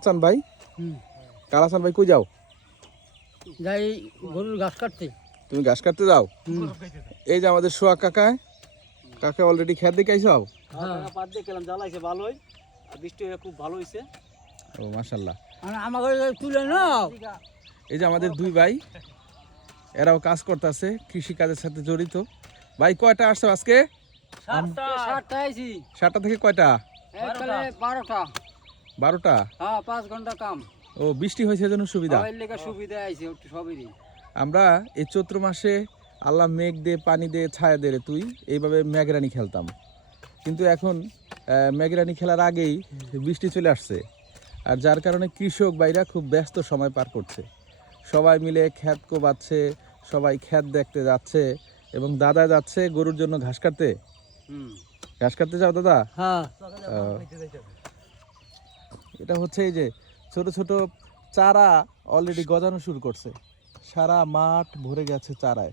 হাসান ভাই, কালাসান ভাই কই যাও? যাই গরুর ঘাস কাটতে। তুমি ঘাস কাটতে যাও? এই যে আমাদের সোয়া কাকা, কাকা অলরেডি খেত দেখে আইছো? পাত দিয়ে গেলাম, জ্বালাইছে ভালোই, আর বৃষ্টি হয়ে খুব ভালো হয়েছে। ও মাশাআল্লাহ। আমাকে তুলে নাও। এই যে আমাদের দুই ভাই, এরাও কাজ করতেছে, কৃষি কাজের সাথে জড়িত। ভাই কয়টা আসছো আজকে? 7টা আইছি। 7টা থেকে কয়টা? এককালে 12টা। 12টা? হ্যাঁ, 5 ঘন্টা কাম। ও বৃষ্টি হয়েছে এজন্য সুবিধা। ওই লেগে সুবিধা আইছে একটু সবেরই। আমরা এই চৈত্র মাসে আল্লাহ মেঘ দে, পানি দে, ছায়া দে রে তুই, এইভাবে মেঘরানি খেলতাম। কিন্তু এখন মেঘরানি খেলার আগেই বৃষ্টি চলে আসছে, আর যার কারণে কৃষক ভাইরা খুব ব্যস্ত সময় পার করছে। সবাই মিলে ক্ষেত কোবাচ্ছে, সবাই ক্ষেত দেখতে যাচ্ছে, এবং দাদা যাচ্ছে গরুর জন্য ঘাস কাটতে। ঘাস কাটতে যাও দাদা? হ্যাঁ। এটা হচ্ছে এই যে ছোট ছোট চারা অলরেডি গজানো শুরু করছে, সারা মাঠ ভরে গেছে চারায়।